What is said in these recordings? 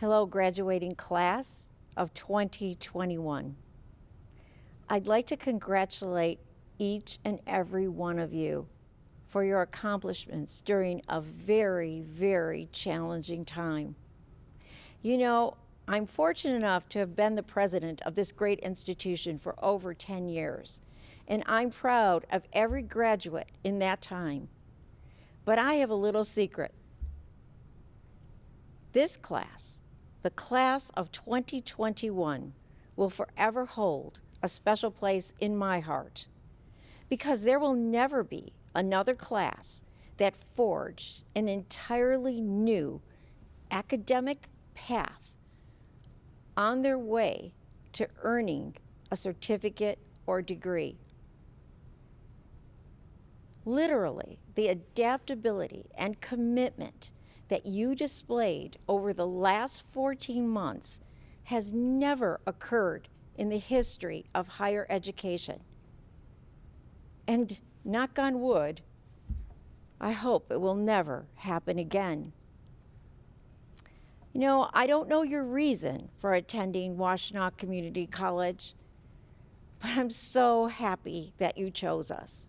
Hello, graduating class of 2021. I'd like to congratulate each and every one of you for your accomplishments during a very, very challenging time. You know, I'm fortunate enough to have been the president of this great institution for over 10 years, and I'm proud of every graduate in that time. But I have a little secret. This class, the class of 2021, will forever hold a special place in my heart, because there will never be another class that forged an entirely new academic path on their way to earning a certificate or degree. Literally, the adaptability and commitment that you displayed over the last 14 months has never occurred in the history of higher education. And knock on wood, I hope it will never happen again. You know, I don't know your reason for attending Washtenaw Community College, but I'm so happy that you chose us.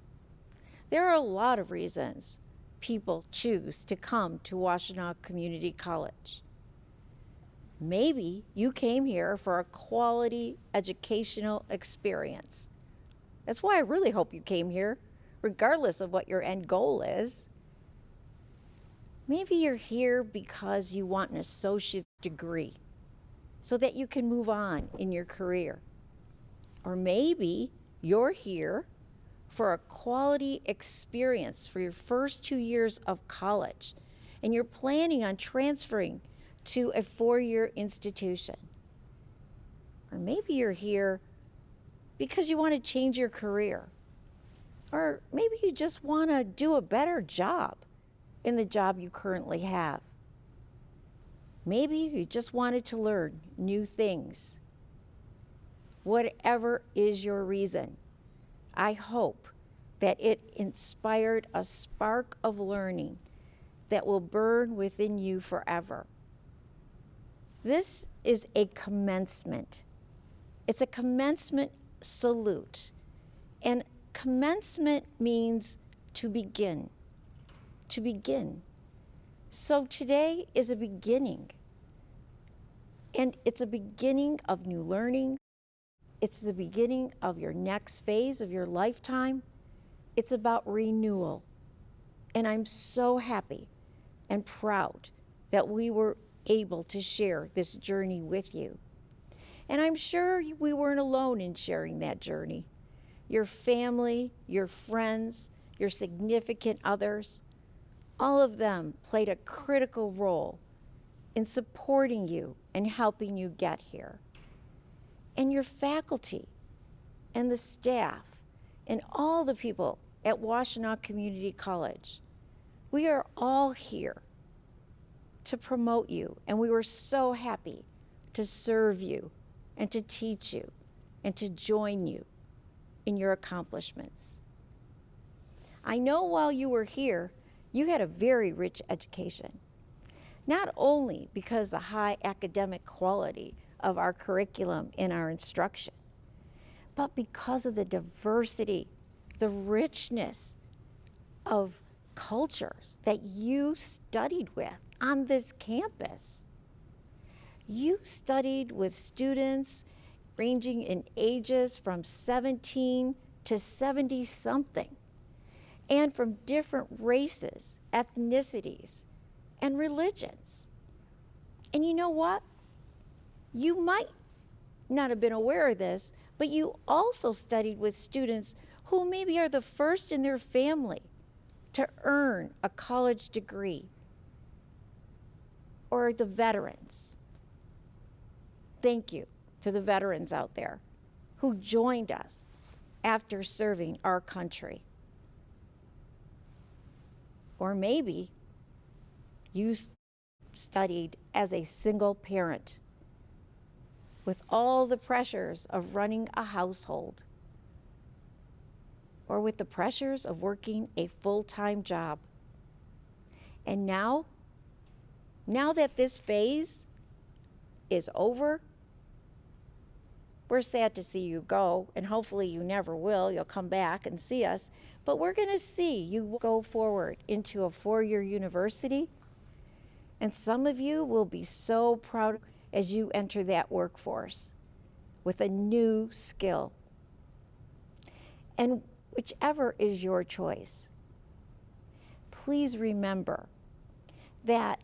There are a lot of reasons people choose to come to Washtenaw Community College. Maybe you came here for a quality educational experience. That's why I really hope you came here, regardless of what your end goal is. Maybe you're here because you want an associate's degree so that you can move on in your career. Or maybe you're here for a quality experience for your first 2 years of college, and you're planning on transferring to a 4-year institution. Or maybe you're here because you want to change your career. Or maybe you just want to do a better job in the job you currently have. Maybe you just wanted to learn new things. Whatever is your reason, I hope that it inspired a spark of learning that will burn within you forever. This is a commencement. It's a commencement salute. And commencement means to begin. To begin. So today is a beginning. And it's a beginning of new learning. It's the beginning of your next phase of your lifetime. It's about renewal. And I'm so happy and proud that we were able to share this journey with you. And I'm sure we weren't alone in sharing that journey. Your family, your friends, your significant others, all of them played a critical role in supporting you and helping you get here. And your faculty and the staff and all the people at Washtenaw Community College, we are all here to promote you, and we were so happy to serve you and to teach you and to join you in your accomplishments. I know while you were here, you had a very rich education, not only because the high academic quality of our curriculum and our instruction, but because of the diversity, the richness of cultures that you studied with on this campus. You studied with students ranging in ages from 17 to 70-something, and from different races, ethnicities, and religions. And you know what? You might not have been aware of this, but you also studied with students who maybe are the first in their family to earn a college degree, or the veterans. Thank you to the veterans out there who joined us after serving our country. Or maybe you studied as a single parent with all the pressures of running a household, or with the pressures of working a full-time job. And now that this phase is over. We're sad to see you go, and hopefully you never will. You'll come back and see us. But we're going to see you go forward into a four-year university. And some of you will be so proud as you enter that workforce with a new skill. And whichever is your choice, please remember that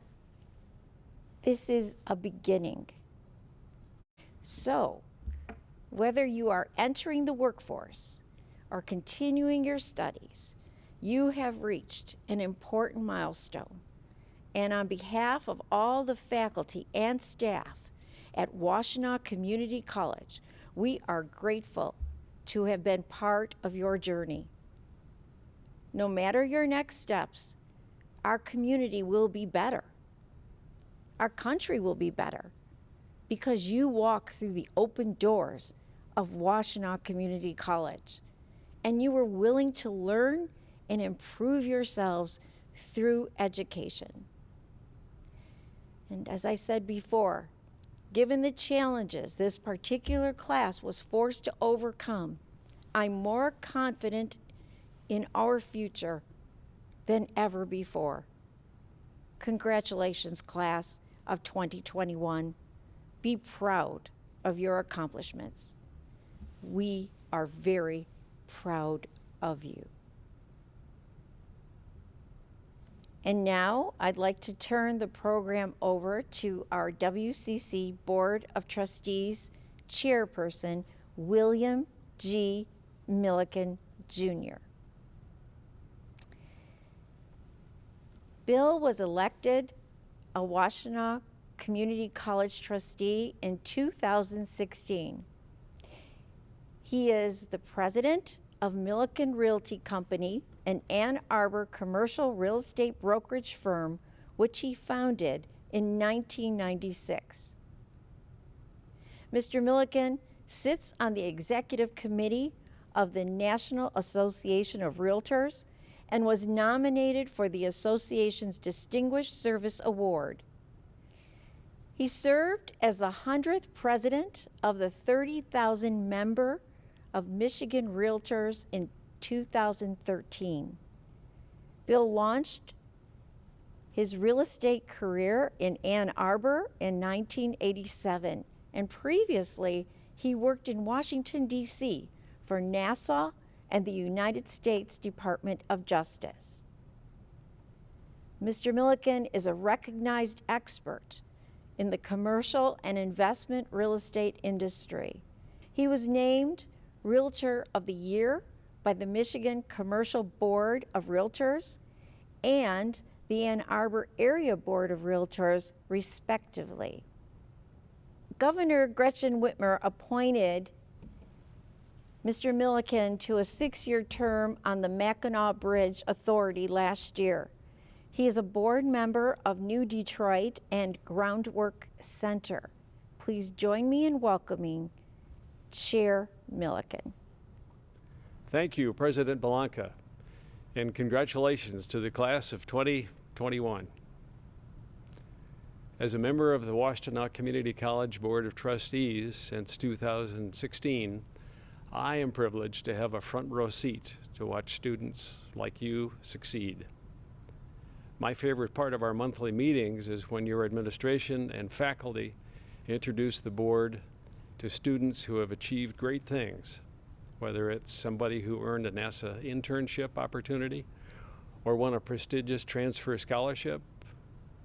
this is a beginning. So, whether you are entering the workforce or continuing your studies, you have reached an important milestone. And on behalf of all the faculty and staff at Washtenaw Community College, we are grateful to have been part of your journey. No matter your next steps, our community will be better. Our country will be better because you walk through the open doors of Washtenaw Community College, and you were willing to learn and improve yourselves through education. And as I said before, given the challenges this particular class was forced to overcome, I'm more confident in our future than ever before. Congratulations, class of 2021. Be proud of your accomplishments. We are very proud of you. And now I'd like to turn the program over to our WCC Board of Trustees Chairperson, William G. Milliken, Jr. Bill was elected a Washtenaw Community College trustee in 2016. He is the president of Milliken Realty Company, an Ann Arbor commercial real estate brokerage firm, which he founded in 1996. Mr. Milliken sits on the executive committee of the National Association of Realtors and was nominated for the association's Distinguished Service Award. He served as the 100th president of the 30,000 member of Michigan Realtors in 2013. Bill launched his real estate career in Ann Arbor in 1987, and previously he worked in Washington, D.C. for Nassau and the United States Department of Justice. Mr. Milliken is a recognized expert in the commercial and investment real estate industry. He was named Realtor of the Year by the Michigan Commercial Board of Realtors and the Ann Arbor Area Board of Realtors, respectively. Governor Gretchen Whitmer appointed Mr. Milliken to a 6-year term on the Mackinac Bridge Authority last year. He is a board member of New Detroit and Groundwork Center. Please join me in welcoming Chair Milliken. Thank you, President Lanker, and congratulations to the class of 2021. As a member of the Washtenaw Community College Board of Trustees since 2016, I am privileged to have a front row seat to watch students like you succeed. My favorite part of our monthly meetings is when your administration and faculty introduce the board to students who have achieved great things, whether it's somebody who earned a NASA internship opportunity, or won a prestigious transfer scholarship,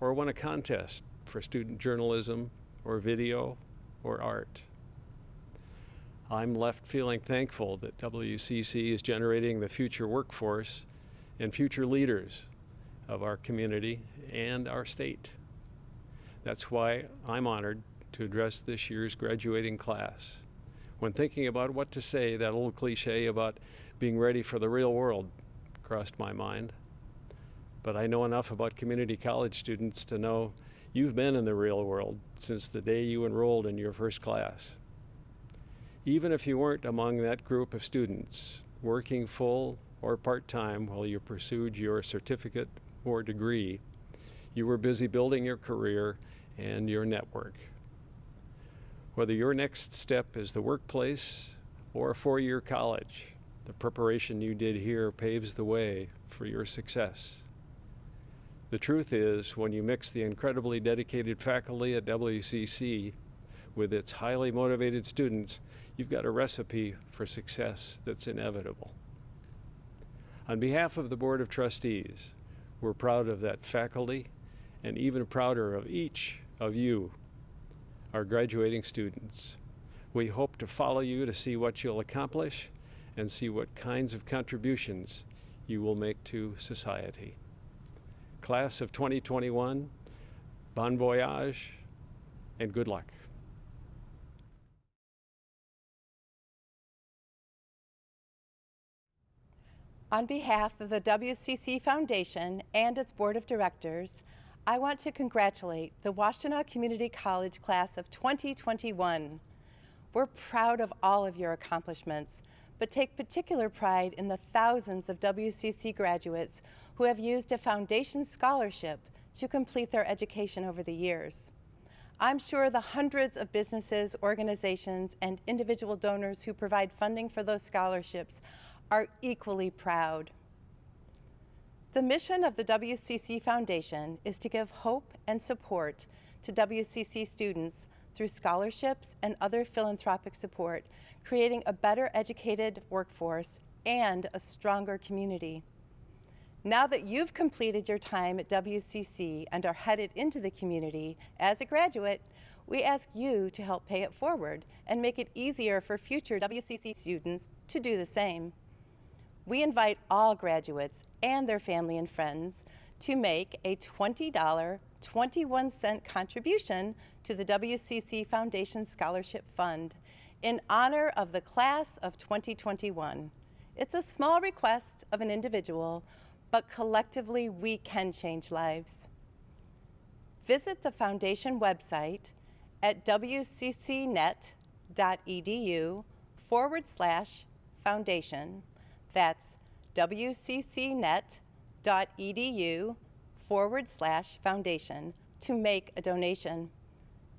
or won a contest for student journalism, or video, or art. I'm left feeling thankful that WCC is generating the future workforce and future leaders of our community and our state. That's why I'm honored to address this year's graduating class. When thinking about what to say, that old cliche about being ready for the real world crossed my mind. But I know enough about community college students to know you've been in the real world since the day you enrolled in your first class. Even if you weren't among that group of students working full or part-time while you pursued your certificate or degree, you were busy building your career and your network. Whether your next step is the workplace or a four-year college, the preparation you did here paves the way for your success. The truth is, when you mix the incredibly dedicated faculty at WCC with its highly motivated students, you've got a recipe for success that's inevitable. On behalf of the Board of Trustees, we're proud of that faculty and even prouder of each of you, our graduating students. We hope to follow you to see what you'll accomplish and see what kinds of contributions you will make to society. Class of 2021, bon voyage, and good luck. On behalf of the WCC Foundation and its Board of Directors, I want to congratulate the Washtenaw Community College Class of 2021. We're proud of all of your accomplishments, but take particular pride in the thousands of WCC graduates who have used a foundation scholarship to complete their education over the years. I'm sure the hundreds of businesses, organizations, and individual donors who provide funding for those scholarships are equally proud. The mission of the WCC Foundation is to give hope and support to WCC students through scholarships and other philanthropic support, creating a better educated workforce and a stronger community. Now that you've completed your time at WCC and are headed into the community as a graduate, we ask you to help pay it forward and make it easier for future WCC students to do the same. We invite all graduates and their family and friends to make a $20.21 contribution to the WCC Foundation Scholarship Fund in honor of the Class of 2021. It's a small request of an individual, but collectively we can change lives. Visit the Foundation website at wccnet.edu/foundation. That's wccnet.edu/foundation to make a donation.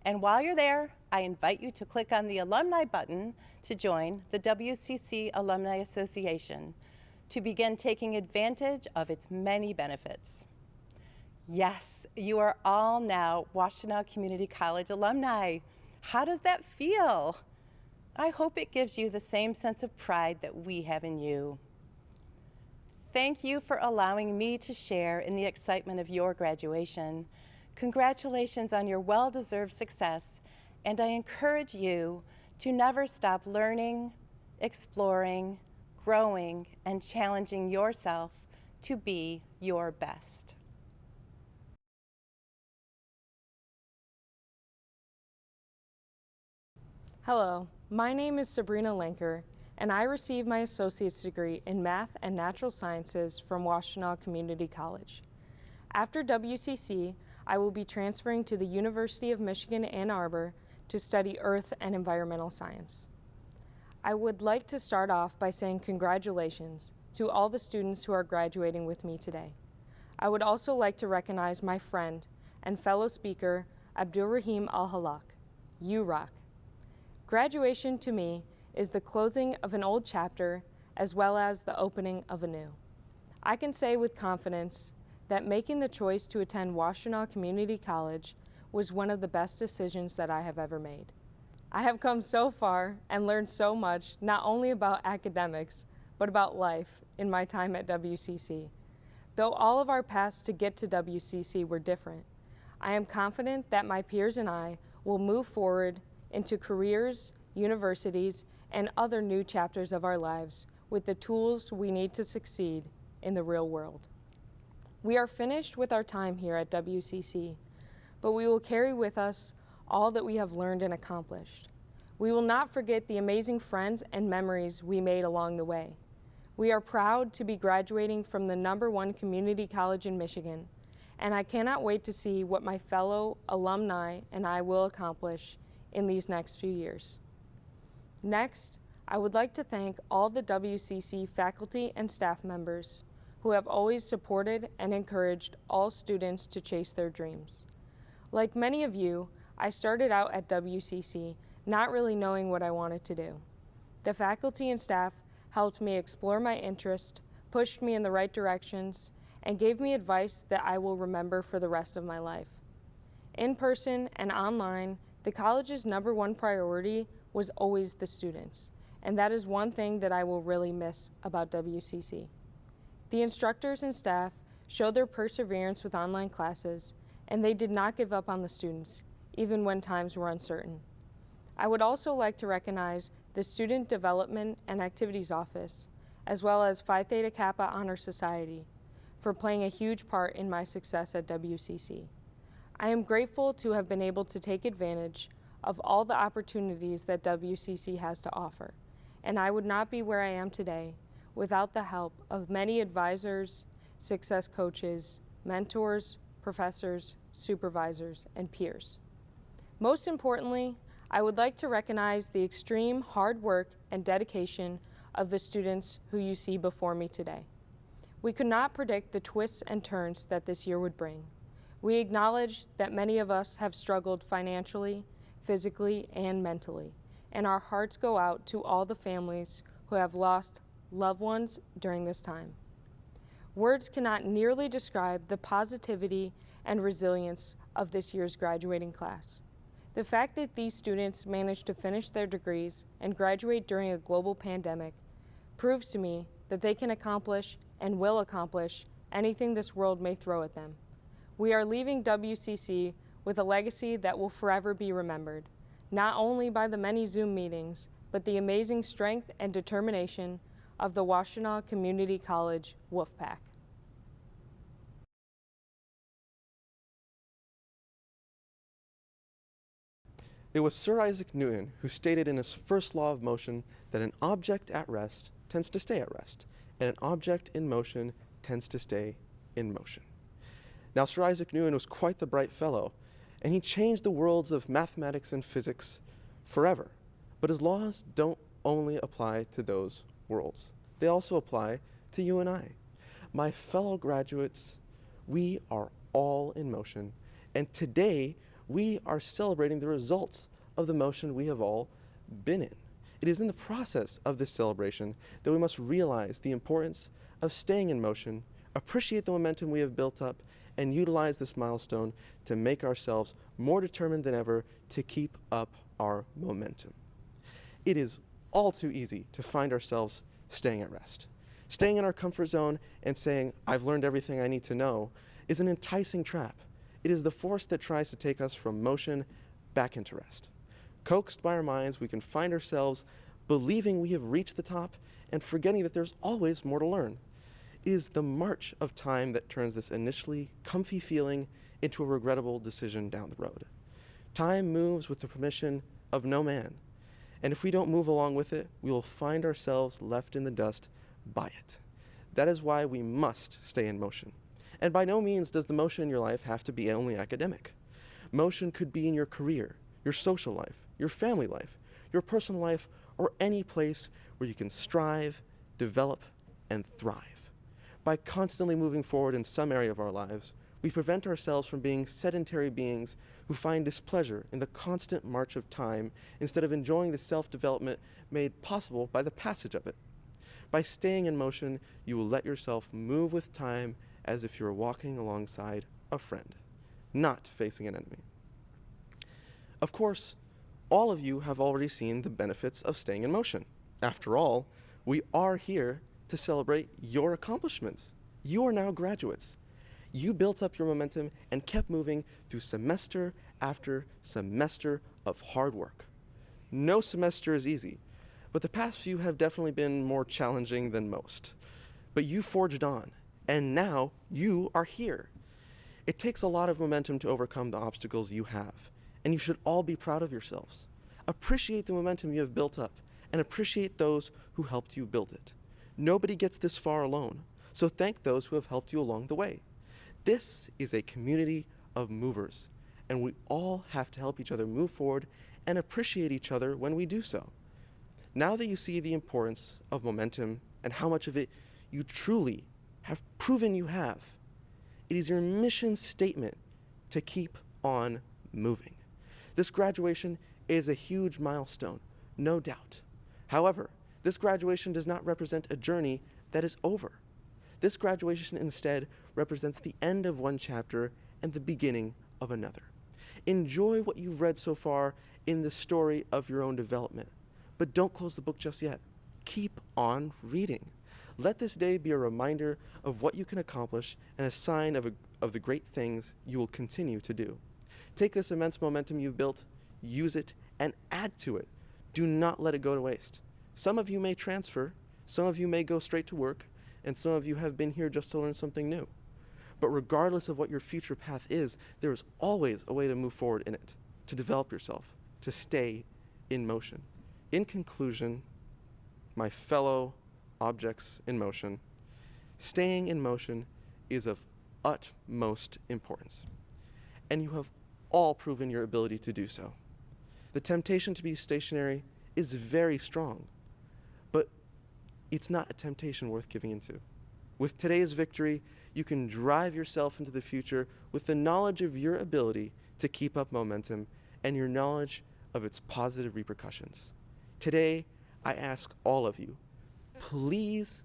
And while you're there, I invite you to click on the alumni button to join the WCC Alumni Association to begin taking advantage of its many benefits. Yes, you are all now Washtenaw Community College alumni. How does that feel? I hope it gives you the same sense of pride that we have in you. Thank you for allowing me to share in the excitement of your graduation. Congratulations on your well-deserved success, and I encourage you to never stop learning, exploring, growing, and challenging yourself to be your best. Hello, my name is Sabrina Lanker, and I received my associate's degree in math and natural sciences from Washtenaw Community College. After WCC, I will be transferring to the University of Michigan, Ann Arbor to study earth and environmental science. I would like to start off by saying congratulations to all the students who are graduating with me today. I would also like to recognize my friend and fellow speaker, Abdulrahim Al-Halak. You rock. Graduation to me is the closing of an old chapter as well as the opening of a new. I can say with confidence that making the choice to attend Washtenaw Community College was one of the best decisions that I have ever made. I have come so far and learned so much, not only about academics, but about life in my time at WCC. Though all of our paths to get to WCC were different, I am confident that my peers and I will move forward into careers, universities, and other new chapters of our lives with the tools we need to succeed in the real world. We are finished with our time here at WCC, but we will carry with us all that we have learned and accomplished. We will not forget the amazing friends and memories we made along the way. We are proud to be graduating from the #1 community college in Michigan, and I cannot wait to see what my fellow alumni and I will accomplish in these next few years. Next, I would like to thank all the WCC faculty and staff members who have always supported and encouraged all students to chase their dreams. Like many of you, I started out at WCC not really knowing what I wanted to do. The faculty and staff helped me explore my interest, pushed me in the right directions, and gave me advice that I will remember for the rest of my life. In person and online, the college's #1 priority was always the students, and that is one thing that I will really miss about WCC. The instructors and staff showed their perseverance with online classes, and they did not give up on the students, even when times were uncertain. I would also like to recognize the Student Development and Activities Office, as well as Phi Theta Kappa Honor Society, for playing a huge part in my success at WCC. I am grateful to have been able to take advantage of all the opportunities that WCC has to offer, and I would not be where I am today without the help of many advisors, success coaches, mentors, professors, supervisors, and peers. Most importantly, I would like to recognize the extreme hard work and dedication of the students who you see before me today. We could not predict the twists and turns that this year would bring. We acknowledge that many of us have struggled financially, physically, and mentally, and our hearts go out to all the families who have lost loved ones during this time. Words cannot nearly describe the positivity and resilience of this year's graduating class. The fact that these students managed to finish their degrees and graduate during a global pandemic proves to me that they can accomplish and will accomplish anything this world may throw at them. We are leaving WCC with a legacy that will forever be remembered, not only by the many Zoom meetings, but the amazing strength and determination of the Washtenaw Community College Wolfpack. It was Sir Isaac Newton who stated in his first law of motion that an object at rest tends to stay at rest, and an object in motion tends to stay in motion. Now, Sir Isaac Newton was quite the bright fellow, and he changed the worlds of mathematics and physics forever. But his laws don't only apply to those worlds. They also apply to you and I. My fellow graduates, we are all in motion, and today we are celebrating the results of the motion we have all been in. It is in the process of this celebration that we must realize the importance of staying in motion, appreciate the momentum we have built up, and utilize this milestone to make ourselves more determined than ever to keep up our momentum. It is all too easy to find ourselves staying at rest. Staying in our comfort zone and saying, "I've learned everything I need to know," is an enticing trap. It is the force that tries to take us from motion back into rest. Coaxed by our minds, we can find ourselves believing we have reached the top and forgetting that there's always more to learn. It is the march of time that turns this initially comfy feeling into a regrettable decision down the road. Time moves with the permission of no man, and if we don't move along with it, we will find ourselves left in the dust by it. That is why we must stay in motion. And by no means does the motion in your life have to be only academic. Motion could be in your career, your social life, your family life, your personal life, or any place where you can strive, develop, and thrive. By constantly moving forward in some area of our lives, we prevent ourselves from being sedentary beings who find displeasure in the constant march of time instead of enjoying the self-development made possible by the passage of it. By staying in motion, you will let yourself move with time as if you were walking alongside a friend, not facing an enemy. Of course, all of you have already seen the benefits of staying in motion. After all, we are here to celebrate your accomplishments. You are now graduates. You built up your momentum and kept moving through semester after semester of hard work. No semester is easy, but the past few have definitely been more challenging than most. But you forged on, and now you are here. It takes a lot of momentum to overcome the obstacles you have, and you should all be proud of yourselves. Appreciate the momentum you have built up, and appreciate those who helped you build it. Nobody gets this far alone, so thank those who have helped you along the way. This is a community of movers, and we all have to help each other move forward and appreciate each other when we do so. Now that you see the importance of momentum and how much of it you truly have proven you have, it is your mission statement to keep on moving. This graduation is a huge milestone, no doubt. However, this graduation does not represent a journey that is over. This graduation instead represents the end of one chapter and the beginning of another. Enjoy what you've read so far in the story of your own development, but don't close the book just yet. Keep on reading. Let this day be a reminder of what you can accomplish and a sign of the great things you will continue to do. Take this immense momentum you've built, use it, and add to it. Do not let it go to waste. Some of you may transfer, some of you may go straight to work, and some of you have been here just to learn something new. But regardless of what your future path is, there is always a way to move forward in it, to develop yourself, to stay in motion. In conclusion, my fellow objects in motion, staying in motion is of utmost importance, and you have all proven your ability to do so. The temptation to be stationary is very strong, but it's not a temptation worth giving into. With today's victory, you can drive yourself into the future with the knowledge of your ability to keep up momentum and your knowledge of its positive repercussions. Today, I ask all of you, please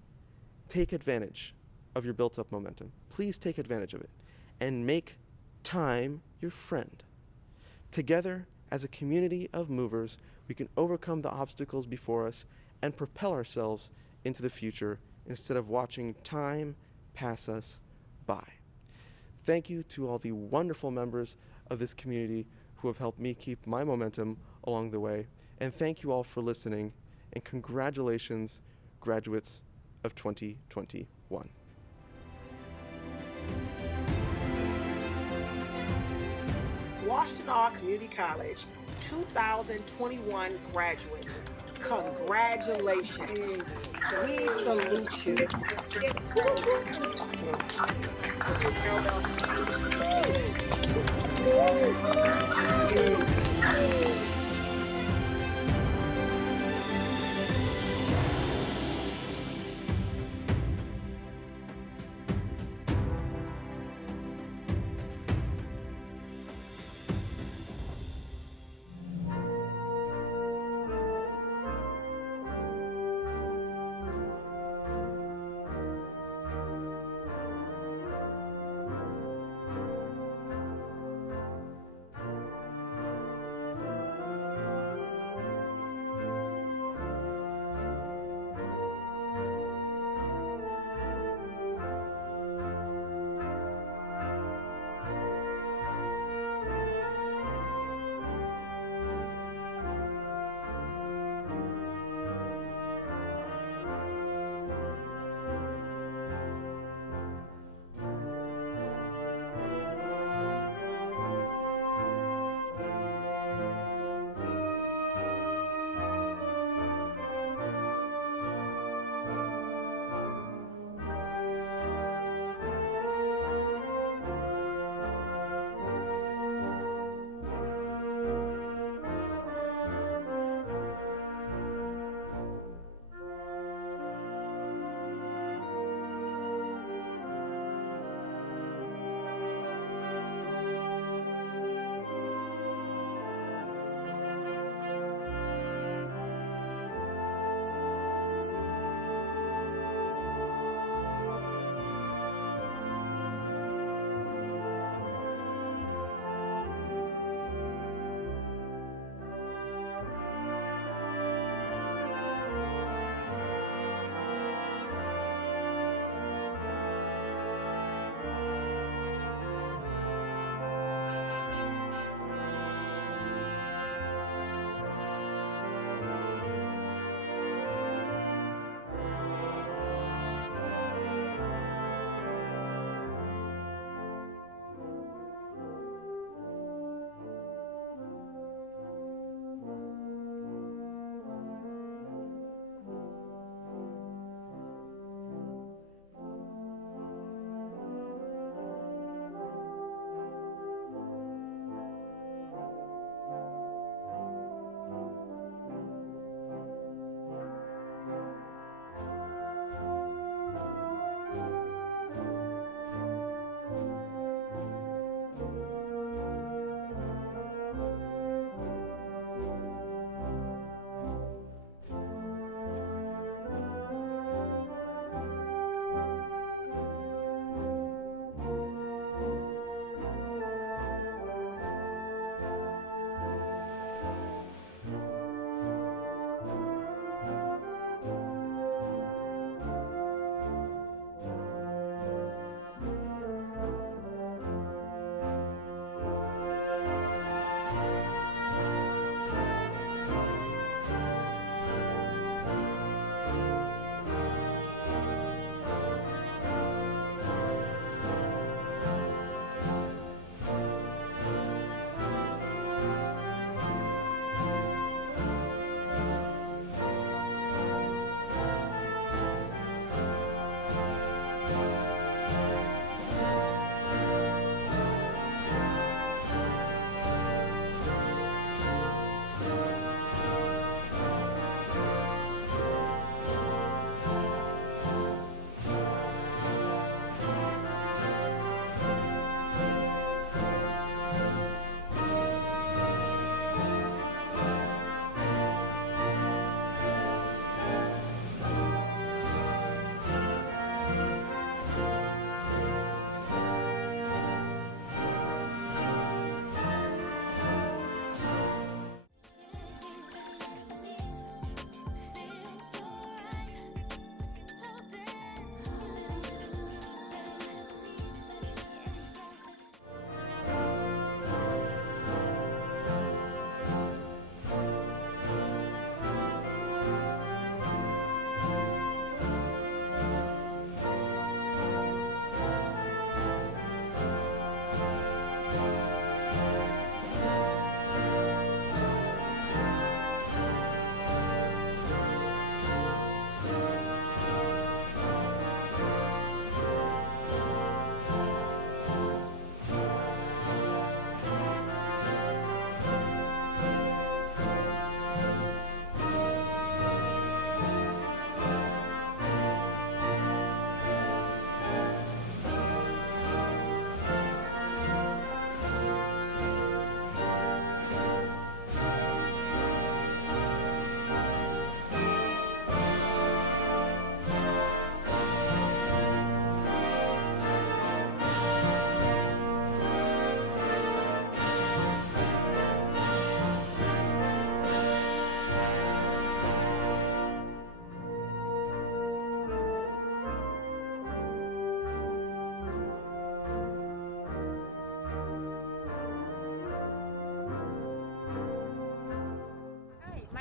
take advantage of your built-up momentum. Please take advantage of it and make time your friend. Together, as a community of movers, we can overcome the obstacles before us and propel ourselves into the future instead of watching time pass us by. Thank you to all the wonderful members of this community who have helped me keep my momentum along the way, and thank you all for listening, and congratulations, graduates of 2021. Washtenaw Community College 2021 graduates, congratulations. We salute you.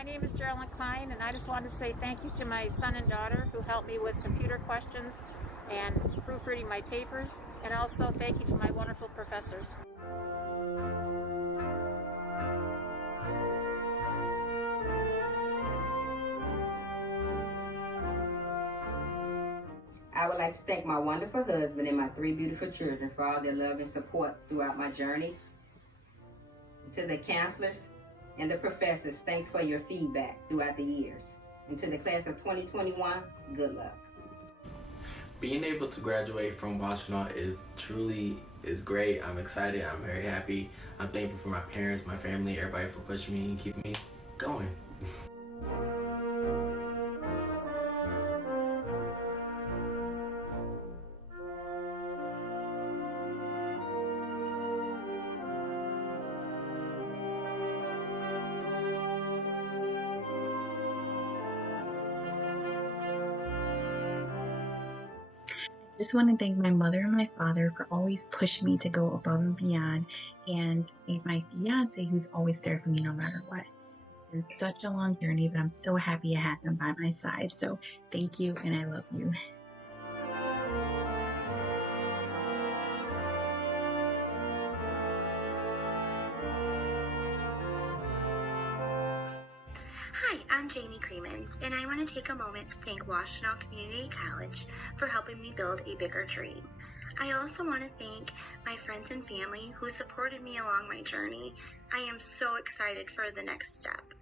name is Gerald Klein, and I just wanted to say thank you to my son and daughter who helped me with computer questions and proofreading my papers, and also thank you to my wonderful professors. I would like to thank my wonderful husband and my 3 beautiful children for all their love and support throughout my journey. To the counselors and the professors, thanks for your feedback throughout the years. And to the class of 2021, good luck. Being able to graduate from Washtenaw is great. I'm excited. I'm very happy. I'm thankful for my parents, my family, everybody for pushing me and keeping me going. I just want to thank my mother and my father for always pushing me to go above and beyond, and thank my fiance who's always there for me no matter what. It's been such a long journey, but I'm so happy I had them by my side. So thank you, and I love you. Hi, I'm Jamie Cremans, and I want to take a moment to thank Washtenaw Community College for helping me build a bigger dream. I also want to thank my friends and family who supported me along my journey. I am so excited for the next step.